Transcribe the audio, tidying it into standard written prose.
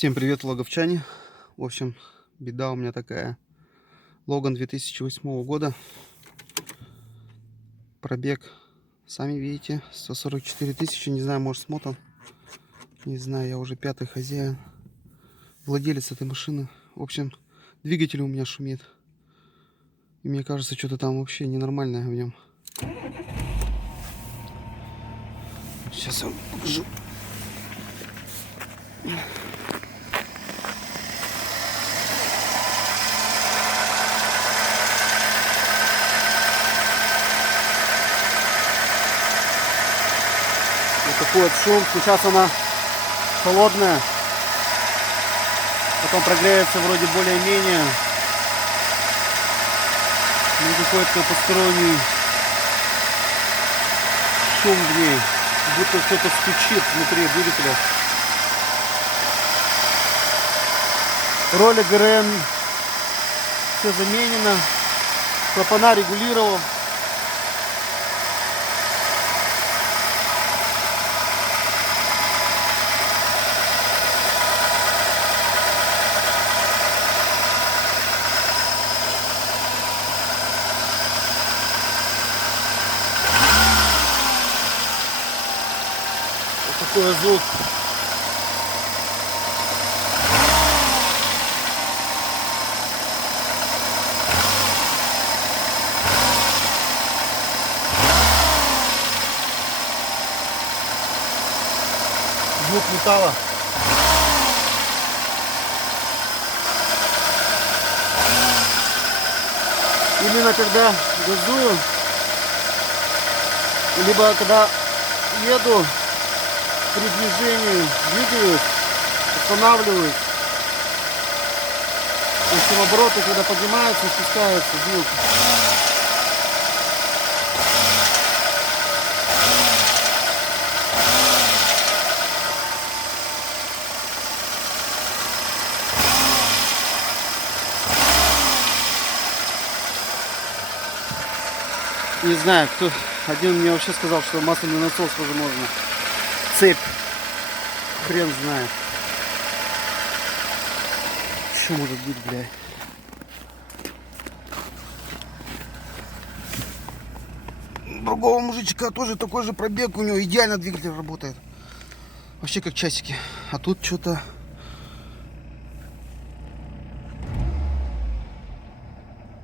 Всем привет, логовчане. В общем, беда у меня такая. Логан 2008 года. Пробег, сами видите, 144 тысячи. Не знаю, может, смотан. Не знаю, я уже пятый хозяин. Владелец этой машины. В общем, двигатель у меня шумит. И мне кажется, что-то там вообще ненормальное в нем. Сейчас я вам покажу. Вот такой вот шум. Сейчас она холодная. Потом прогреется вроде более-менее. Не какой-то посторонний шум в ней. Будто кто-то стучит внутри двигателя. Роли ГРМ все заменено. Клапана регулировал. Вот такой звук. Звук металла. Именно когда газую, либо когда еду, при движении двигаюсь, останавливаюсь. В общем, обороты, когда поднимаются, спускаются звук. Не знаю, кто. Один мне вообще сказал, что масляный насос возможно. Цепь. Хрен знает. Что может быть, блядь? Другого мужичка тоже такой же пробег у него. Идеально двигатель работает. Вообще как часики. А тут что-то